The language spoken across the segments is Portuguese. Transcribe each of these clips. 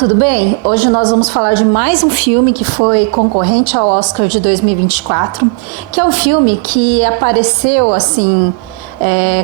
tudo bem? Hoje nós vamos falar de mais um filme que foi concorrente ao Oscar de 2024, que é um filme que apareceu assim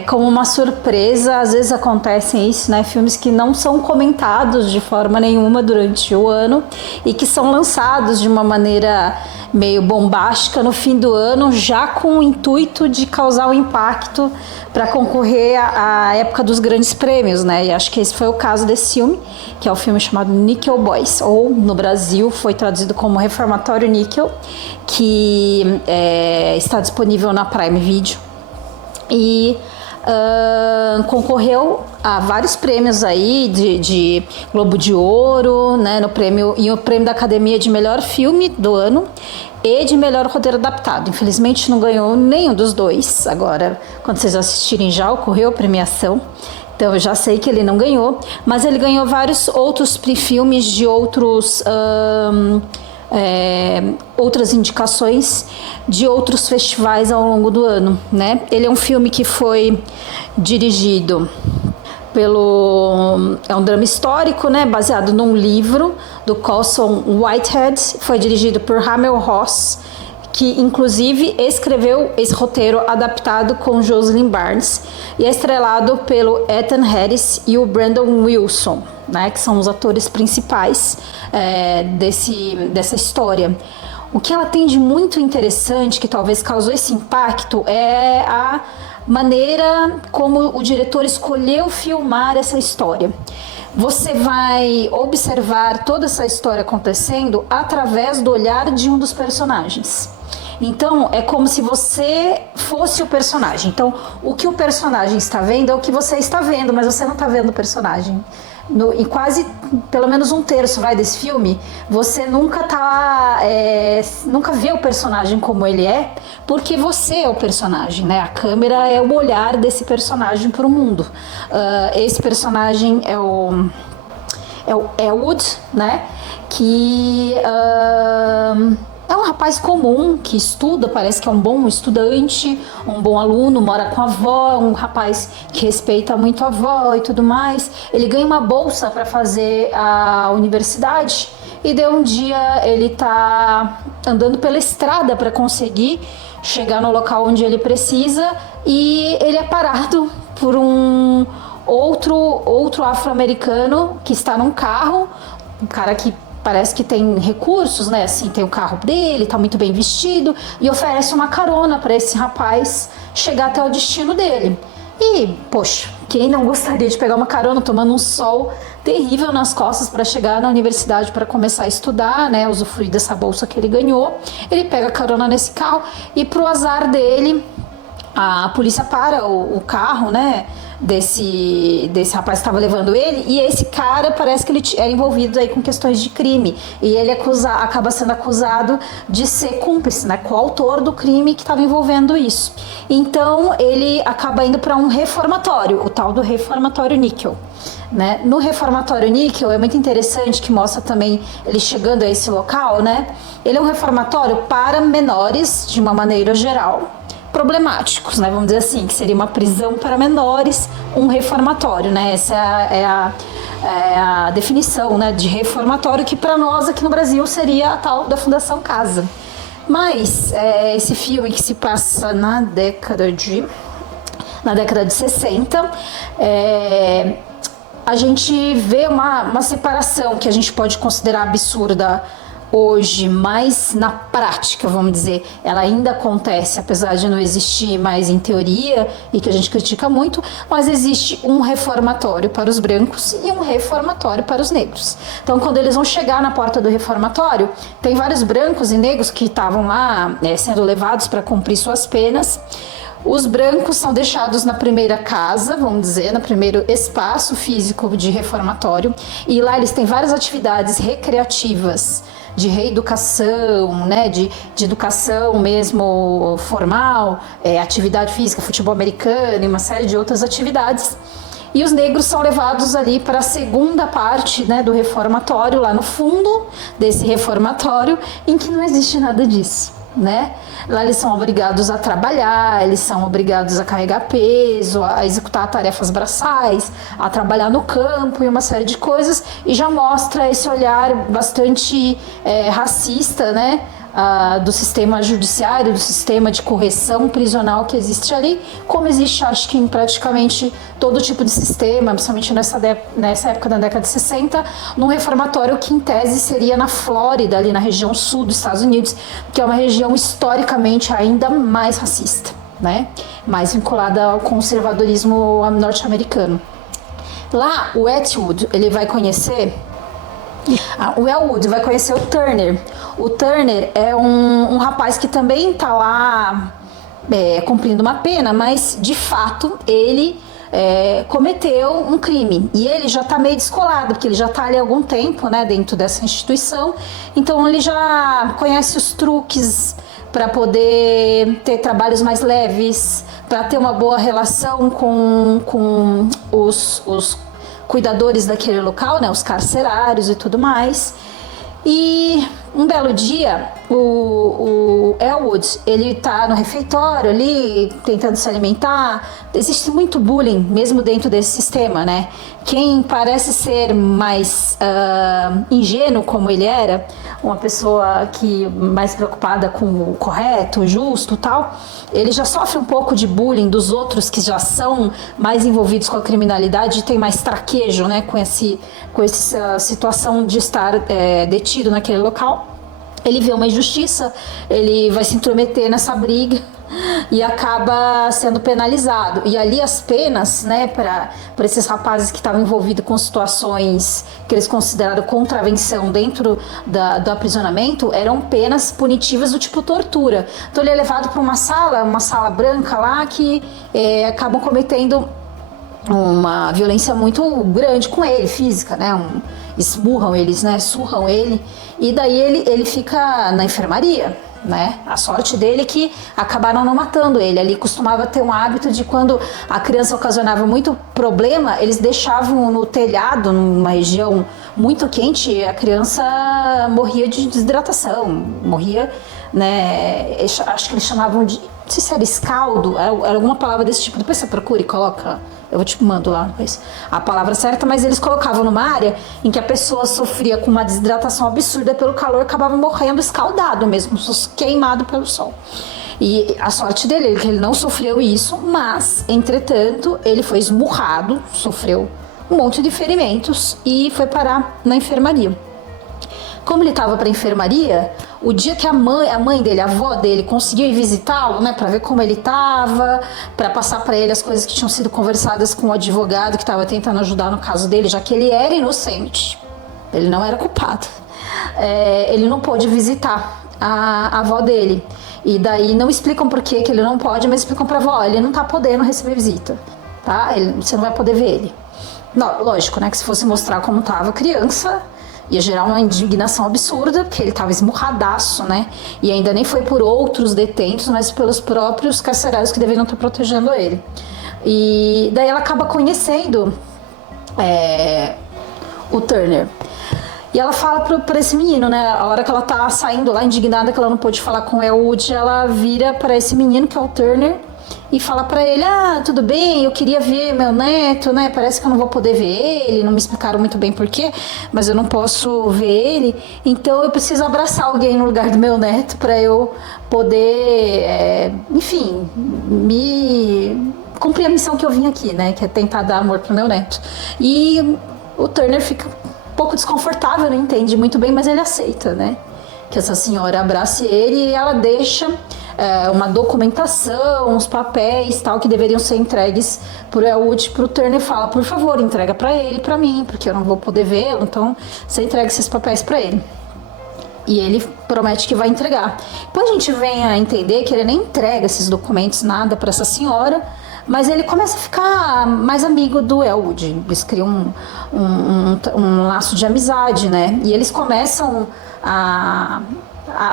como uma surpresa. Às vezes acontecem isso, né? Filmes que não são comentados de forma nenhuma durante o ano e que são lançados de uma maneira meio bombástica no fim do ano, já com o intuito de causar um impacto para concorrer à época dos grandes prêmios, né? E acho que esse foi o caso desse filme, que é o filme chamado Nickel Boys, ou no Brasil foi traduzido como Reformatório Níquel, que está disponível na Prime Video e concorreu a vários prêmios aí de Globo de Ouro, né, no prêmio da Academia de melhor filme do ano e de melhor roteiro adaptado. Infelizmente não ganhou nenhum dos dois. Agora, quando vocês assistirem, já ocorreu a premiação, então eu já sei que ele não ganhou, mas ele ganhou vários outros filmes de outras indicações de outros festivais ao longo do ano, né? Ele é um filme que foi dirigido é um drama histórico, né? Baseado num livro do Colson Whitehead. Foi dirigido por Hamill Ross, que inclusive escreveu esse roteiro adaptado com Jocelyn Barnes, e é estrelado pelo Ethan Harris e o Brandon Wilson, né, que são os atores principais dessa história. O que ela tem de muito interessante, que talvez causou esse impacto, é a maneira como o diretor escolheu filmar essa história. Você vai observar toda essa história acontecendo através do olhar de um dos personagens. Então, é como se você fosse o personagem. Então, o que o personagem está vendo é o que você está vendo, mas você não está vendo o personagem. Em quase, pelo menos um terço desse filme, você nunca vê o personagem como ele é, porque você é o personagem, né? A câmera é o olhar desse personagem para o mundo. Esse personagem é o Elwood, né? Que é um rapaz comum que estuda, parece que é um bom estudante, um bom aluno, mora com a avó, um rapaz que respeita muito a avó e tudo mais. Ele ganha uma bolsa para fazer a universidade e de um dia ele tá andando pela estrada para conseguir chegar no local onde ele precisa, e ele é parado por um outro afro-americano que está num carro, um cara que parece que tem recursos, né? Assim, tem o carro dele, tá muito bem vestido, e oferece uma carona para esse rapaz chegar até o destino dele. E, poxa, quem não gostaria de pegar uma carona tomando um sol terrível nas costas para chegar na universidade para começar a estudar, né? Usufruir dessa bolsa que ele ganhou. Ele pega a carona nesse carro e, pro azar dele, a polícia para o carro, né, desse rapaz que estava levando ele, e esse cara parece que ele era envolvido aí com questões de crime, e ele acaba sendo acusado de ser cúmplice, né, coautor do crime que estava envolvendo isso. Então ele acaba indo para um reformatório, o tal do Reformatório Níquel, né? No Reformatório Níquel é muito interessante, que mostra também ele chegando a esse local, né? Ele é um reformatório para menores de uma maneira geral, problemáticos, né? Vamos dizer assim, que seria uma prisão para menores, um reformatório, né? Essa é a definição, né, de reformatório, que para nós aqui no Brasil seria a tal da Fundação Casa. Mas esse filme, que se passa na década de 60, a gente vê uma separação que a gente pode considerar absurda hoje, mas na prática, vamos dizer, ela ainda acontece, apesar de não existir mais em teoria, e que a gente critica muito, mas existe um reformatório para os brancos e um reformatório para os negros. Então, quando eles vão chegar na porta do reformatório, tem vários brancos e negros que estavam lá sendo levados para cumprir suas penas. Os brancos são deixados na primeira casa, vamos dizer, no primeiro espaço físico de reformatório, e lá eles têm várias atividades recreativas, de reeducação, né, de educação mesmo formal, atividade física, futebol americano e uma série de outras atividades. E os negros são levados ali para a segunda parte, né, do reformatório, lá no fundo desse reformatório, em que não existe nada disso. né? Lá eles são obrigados a trabalhar, eles são obrigados a carregar peso, a executar tarefas braçais, a trabalhar no campo e uma série de coisas, e já mostra esse olhar bastante racista, né? Do sistema judiciário, do sistema de correção prisional que existe ali, como existe, acho que em praticamente todo tipo de sistema, principalmente nessa época da década de 60, num reformatório que em tese seria na Flórida, ali na região sul dos Estados Unidos, que é uma região historicamente ainda mais racista, né? Mais vinculada ao conservadorismo norte-americano. Lá, o Atwood, ele vai conhecer... O Elwood vai conhecer o Turner. O Turner é um rapaz que também está lá cumprindo uma pena, mas de fato ele cometeu um crime. E ele já está meio descolado, porque ele já está ali há algum tempo, né, dentro dessa instituição. Então ele já conhece os truques para poder ter trabalhos mais leves, para ter uma boa relação com os cuidadores daquele local, né, os carcerários e tudo mais. E um belo dia, o Elwood, ele tá no refeitório ali, tentando se alimentar. Existe muito bullying, mesmo dentro desse sistema, né? Quem parece ser mais ingênuo, como ele era, uma pessoa que mais preocupada com o correto, o justo e tal, ele já sofre um pouco de bullying dos outros que já são mais envolvidos com a criminalidade e tem mais traquejo, né, com essa situação de estar detido naquele local. Ele vê uma injustiça, ele vai se intrometer nessa briga e acaba sendo penalizado. E ali as penas, né, para esses rapazes que estavam envolvidos com situações que eles consideraram contravenção dentro do aprisionamento, eram penas punitivas do tipo tortura. Então ele é levado para uma sala branca lá, que acabam cometendo uma violência muito grande com ele, física, né? Esmurram eles, né? Surram ele. E daí ele fica na enfermaria, né? A sorte dele é que acabaram não matando ele. Ele costumava ter um hábito de, quando a criança ocasionava muito problema, eles deixavam no telhado, numa região muito quente, a criança morria de desidratação, morria, né? Acho que eles chamavam de... Não sei se era escaldo, era alguma palavra desse tipo. Depois você procura e coloca, eu te mando lá depois a palavra certa, mas eles colocavam numa área em que a pessoa sofria com uma desidratação absurda pelo calor, acabava morrendo escaldado mesmo, queimado pelo sol. E a sorte dele é que ele não sofreu isso, mas, entretanto, ele foi esmurrado, sofreu um monte de ferimentos e foi parar na enfermaria. Como ele estava para a enfermaria, o dia que a mãe dele, a avó dele, conseguiu ir visitá-lo, né, para ver como ele estava, para passar para ele as coisas que tinham sido conversadas com o advogado que estava tentando ajudar no caso dele, já que ele era inocente, ele não era culpado. Ele não pôde visitar a avó dele. E daí não explicam por que ele não pode, mas explicam para a avó: ele não está podendo receber visita, tá? Você não vai poder ver ele. Não, lógico, né, que se fosse mostrar como estava a criança, ia gerar uma indignação absurda, porque ele estava esmurradaço, né? E ainda nem foi por outros detentos, mas pelos próprios carcerários que deveriam estar protegendo ele. E daí ela acaba conhecendo o Turner. E ela fala pra esse menino, né? A hora que ela tá saindo lá, indignada que ela não pôde falar com o Elwood, ela vira pra esse menino, que é o Turner, e fala pra ele: ah, tudo bem, eu queria ver meu neto, né? Parece que eu não vou poder ver ele, não me explicaram muito bem porquê, mas eu não posso ver ele, então eu preciso abraçar alguém no lugar do meu neto pra eu poder, enfim, cumprir a missão que eu vim aqui, né? Que é tentar dar amor pro meu neto. E o Turner fica um pouco desconfortável, não entende muito bem, mas ele aceita, né? Que essa senhora abrace ele, e ela deixa uma documentação, uns papéis, tal, que deveriam ser entregues por Elwood, pro Turner. Fala: por favor, entrega para ele, para mim, porque eu não vou poder vê-lo, então você entrega esses papéis para ele. E ele promete que vai entregar. Depois a gente vem a entender que ele nem entrega esses documentos, nada, para essa senhora, mas ele começa a ficar mais amigo do Elwood. Eles criam um laço de amizade, né? E eles começam a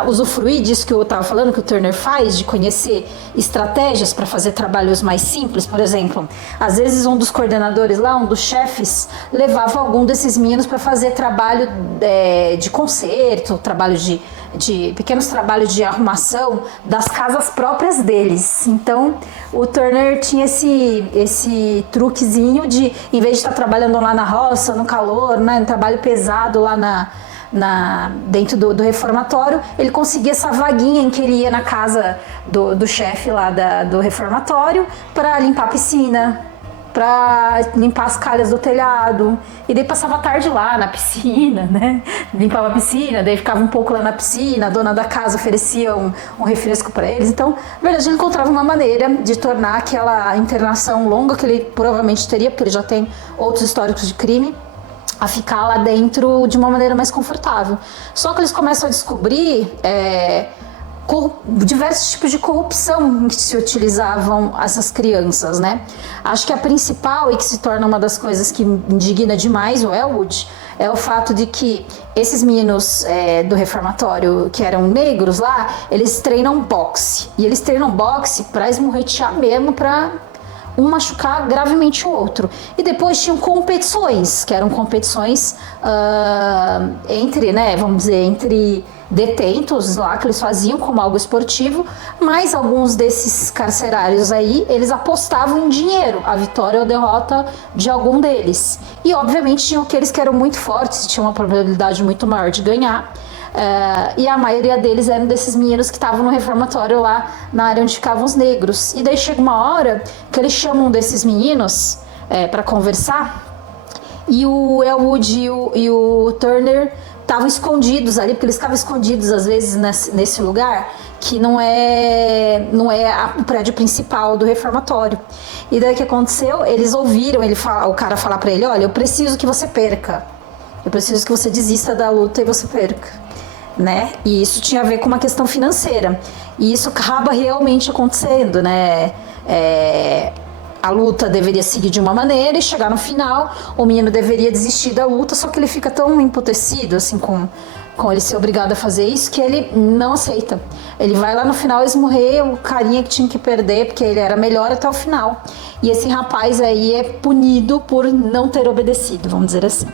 usufruir disso que eu estava falando, que o Turner faz, de conhecer estratégias para fazer trabalhos mais simples. Por exemplo, às vezes um dos coordenadores lá, um dos chefes, levava algum desses meninos para fazer trabalho de conserto, trabalho de de pequenos trabalhos de arrumação das casas próprias deles. Então o Turner tinha esse truquezinho de, em vez de estar trabalhando lá na roça, no calor, né, no trabalho pesado lá dentro do reformatório, ele conseguia essa vaguinha em que ele ia na casa do chefe lá do reformatório para limpar a piscina, para limpar as calhas do telhado, e daí passava a tarde lá na piscina, né? Limpava a piscina, daí ficava um pouco lá na piscina, a dona da casa oferecia um refresco para eles. Então, na verdade, ele encontrava uma maneira de tornar aquela internação longa que ele provavelmente teria, porque ele já tem outros históricos de crime, a ficar lá dentro de uma maneira mais confortável. Só que eles começam a descobrir diversos tipos de corrupção em que se utilizavam essas crianças, né? Acho que a principal, e que se torna uma das coisas que indigna demais o Elwood, é o fato de que esses meninos do reformatório que eram negros lá, eles treinam boxe. E eles treinam boxe para esmurretear mesmo, para um machucar gravemente o outro. E depois tinham competições, que eram competições entre, né, vamos dizer, entre detentos lá, que eles faziam como algo esportivo, mas alguns desses carcerários aí, eles apostavam em dinheiro, a vitória ou a derrota de algum deles. E obviamente tinham aqueles que eram muito fortes, tinham uma probabilidade muito maior de ganhar. E a maioria deles eram desses meninos que estavam no reformatório lá na área onde ficavam os negros. E daí chega uma hora que eles chamam desses meninos para conversar, e o Elwood e o Turner estavam escondidos ali, porque eles ficavam escondidos às vezes nesse lugar que não é o prédio principal do reformatório. E daí o que aconteceu? Eles ouviram o cara falar para ele: olha, eu preciso que você perca, eu preciso que você desista da luta e você perca, né? E isso tinha a ver com uma questão financeira, e isso acaba realmente acontecendo, né? A luta deveria seguir de uma maneira e chegar no final, o menino deveria desistir da luta, só que ele fica tão emputecido assim com ele ser obrigado a fazer isso, que ele não aceita. Ele vai lá no final esmurrer o carinha que tinha que perder, porque ele era melhor até o final. E esse rapaz aí é punido por não ter obedecido, vamos dizer assim.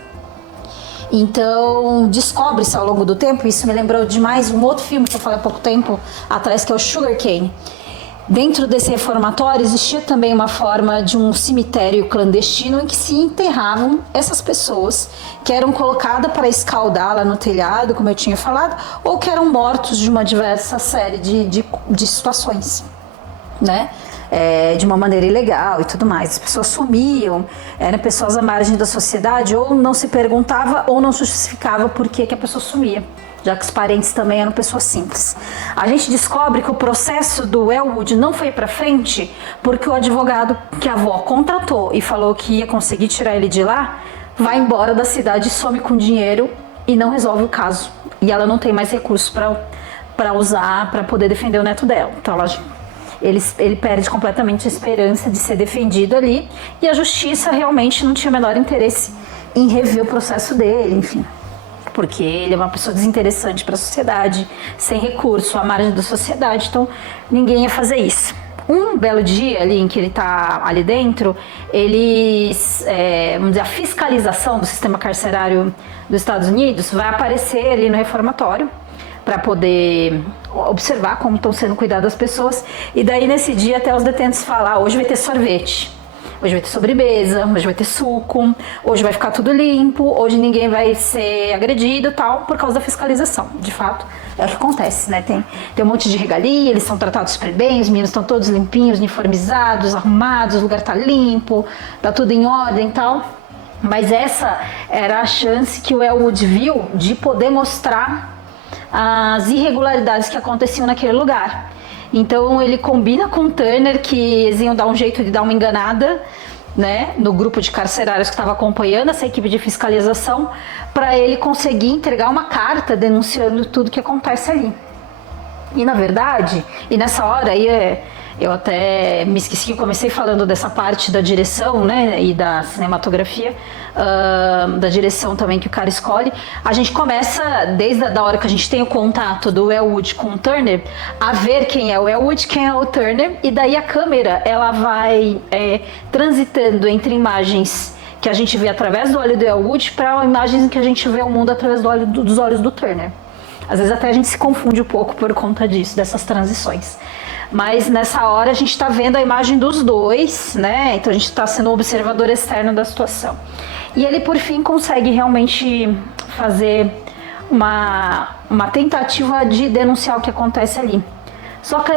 Então, descobre-se ao longo do tempo, isso me lembrou demais um outro filme que eu falei há pouco tempo atrás, que é o Sugar Cane. Dentro desse reformatório existia também uma forma de um cemitério clandestino em que se enterravam essas pessoas que eram colocadas para escaldar lá no telhado, como eu tinha falado, ou que eram mortos de uma diversa série de situações, né? De uma maneira ilegal e tudo mais. As pessoas sumiam, eram pessoas à margem da sociedade, ou não se perguntava ou não justificava por que a pessoa sumia, já que os parentes também eram pessoas simples. A gente descobre que o processo do Elwood não foi para frente porque o advogado que a avó contratou e falou que ia conseguir tirar ele de lá, vai embora da cidade, some com dinheiro e não resolve o caso. E ela não tem mais recursos para usar para poder defender o neto dela. Então ele perde completamente a esperança de ser defendido ali, e a justiça realmente não tinha o menor interesse em rever o processo dele, enfim, porque ele é uma pessoa desinteressante para a sociedade, sem recurso, à margem da sociedade, então ninguém ia fazer isso. Um belo dia ali em que ele está ali dentro, vamos dizer, a fiscalização do sistema carcerário dos Estados Unidos vai aparecer ali no reformatório, para poder observar como estão sendo cuidadas as pessoas. E daí nesse dia até os detentos falam: hoje vai ter sorvete, hoje vai ter sobremesa, hoje vai ter suco, hoje vai ficar tudo limpo, hoje ninguém vai ser agredido, tal, por causa da fiscalização. De fato, é o que acontece, né? Tem um monte de regalia, eles são tratados super bem, os meninos estão todos limpinhos, uniformizados, arrumados, o lugar tá limpo, tá tudo em ordem e tal. Mas essa era a chance que o Elwood viu de poder mostrar as irregularidades que aconteciam naquele lugar. Então ele combina com o Turner que eles iam dar um jeito de dar uma enganada, né, no grupo de carcerários que estava acompanhando essa equipe de fiscalização, para ele conseguir entregar uma carta denunciando tudo que acontece ali. E na verdade, e nessa hora aí eu até me esqueci que eu comecei falando dessa parte da direção, né, e da cinematografia, da direção também que o cara escolhe. A gente começa, desde a hora que a gente tem o contato do Elwood com o Turner, a ver quem é o Elwood, quem é o Turner, e daí a câmera ela vai transitando entre imagens que a gente vê através do olho do Elwood para imagens em que a gente vê o mundo através dos olhos do Turner. Às vezes até a gente se confunde um pouco por conta disso, dessas transições. Mas nessa hora a gente está vendo a imagem dos dois, né? Então a gente está sendo o observador externo da situação. E ele, por fim, consegue realmente fazer uma tentativa de denunciar o que acontece ali. Só que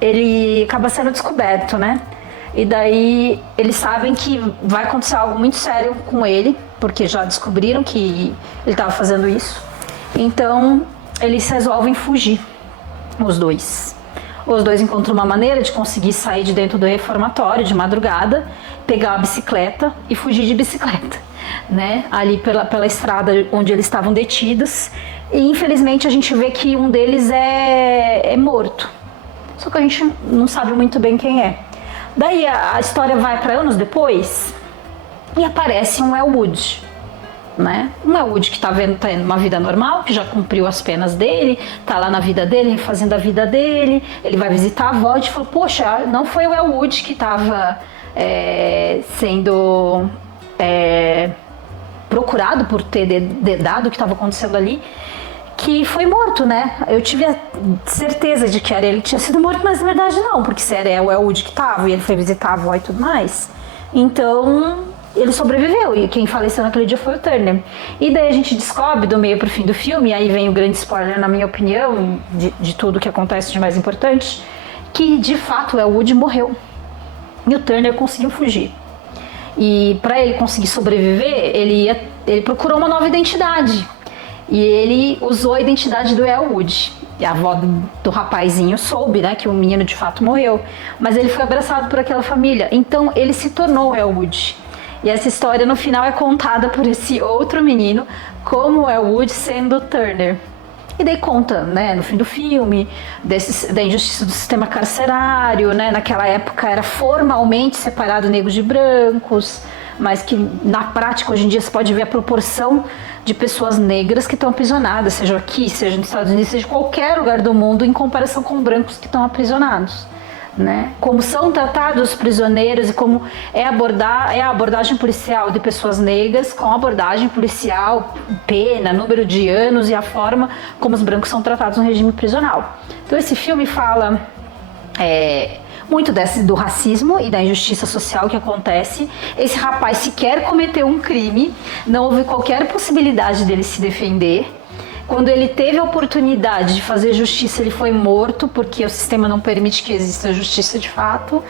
ele acaba sendo descoberto, né? E daí eles sabem que vai acontecer algo muito sério com ele, porque já descobriram que ele estava fazendo isso. Então eles resolvem fugir, os dois. Os dois encontram uma maneira de conseguir sair de dentro do reformatório de madrugada, pegar a bicicleta e fugir de bicicleta, né? Ali pela estrada onde eles estavam detidos. E infelizmente a gente vê que um deles é morto. Só que a gente não sabe muito bem quem é. Daí a história vai para anos depois e aparece um Elwood, né? Um Elwood que tá tendo uma vida normal, que já cumpriu as penas dele, tá lá na vida dele, refazendo a vida dele. Ele vai visitar a avó e fala: poxa, não foi o Elwood que estava sendo procurado por ter dedado o que estava acontecendo ali, que foi morto, né? Eu tive a certeza de que era ele que tinha sido morto, mas na verdade não, porque se era o Elwood que estava e ele foi visitar a avó e tudo mais, então ele sobreviveu, e quem faleceu naquele dia foi o Turner. E daí a gente descobre do meio pro fim do filme, e aí vem o grande spoiler na minha opinião, de tudo que acontece de mais importante, que de fato o Elwood morreu e o Turner conseguiu fugir. E para ele conseguir sobreviver, ele procurou uma nova identidade. E ele usou a identidade do Elwood. E a avó do rapazinho soube, né, que o menino de fato morreu. Mas ele foi abraçado por aquela família. Então ele se tornou Elwood. E essa história no final é contada por esse outro menino como Elwood sendo Turner. E daí conta, né, no fim do filme, da injustiça do sistema carcerário, né? Naquela época era formalmente separado negros de brancos, mas que na prática hoje em dia você pode ver a proporção de pessoas negras que estão aprisionadas, seja aqui, seja nos Estados Unidos, seja em qualquer lugar do mundo, em comparação com brancos que estão aprisionados, né? Como são tratados os prisioneiros e como é a abordagem policial de pessoas negras com a abordagem policial, pena, número de anos e a forma como os brancos são tratados no regime prisional. Então esse filme fala muito do racismo e da injustiça social que acontece. Esse rapaz sequer cometeu um crime, não houve qualquer possibilidade dele se defender. Quando ele teve a oportunidade de fazer justiça, ele foi morto, porque o sistema não permite que exista justiça de fato.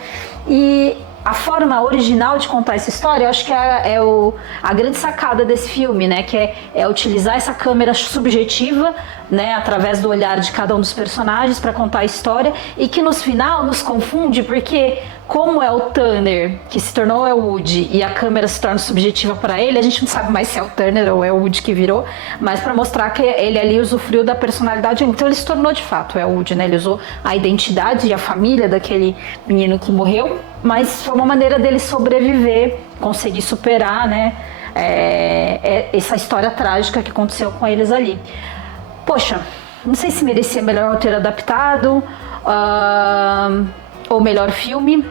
E a forma original de contar essa história, eu acho que a grande sacada desse filme, né? Que é utilizar essa câmera subjetiva, né, através do olhar de cada um dos personagens para contar a história, e que no final nos confunde, porque como é o Turner que se tornou o Elwood e a câmera se torna subjetiva para ele, a gente não sabe mais se é o Turner ou é o Elwood que virou, mas para mostrar que ele ali usufruiu da personalidade. Então ele se tornou de fato o Elwood, né? Ele usou a identidade e a família daquele menino que morreu, mas foi uma maneira dele sobreviver, conseguir superar, né, essa história trágica que aconteceu com eles ali. Poxa, não sei se merecia melhor roteiro adaptado ou melhor filme,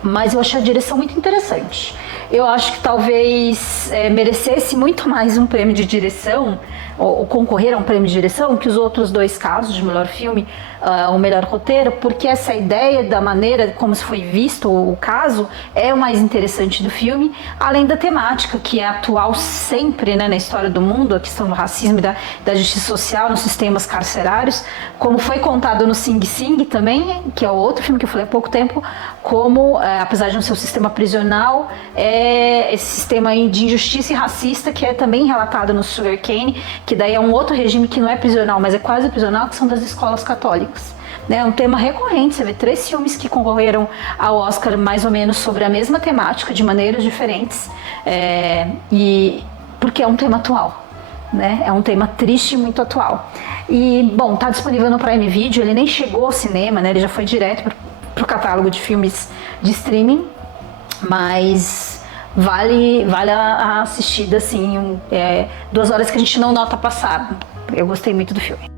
mas eu achei a direção muito interessante. Eu acho que talvez merecesse muito mais um prêmio de direção, ou concorrer a um prêmio de direção, que os outros dois casos de melhor filme, o melhor roteiro, porque essa ideia da maneira como se foi visto o caso é o mais interessante do filme, além da temática, que é atual sempre, né, na história do mundo, a questão do racismo e da justiça social nos sistemas carcerários, como foi contado no Sing Sing também, que é o outro filme que eu falei há pouco tempo, como, apesar de não ser um sistema prisional, é esse sistema de injustiça e racista que é também relatado no Sugar Cane, que daí é um outro regime que não é prisional, mas é quase prisional, que são das escolas católicas. É um tema recorrente, você vê 3 filmes que concorreram ao Oscar mais ou menos sobre a mesma temática, de maneiras diferentes, e porque é um tema atual, né? É um tema triste e muito atual. E, bom, tá disponível no Prime Video, ele nem chegou ao cinema, né? Ele já foi direto pro catálogo de filmes de streaming, mas vale a assistida, assim, 2 horas que a gente não nota passar. Eu gostei muito do filme.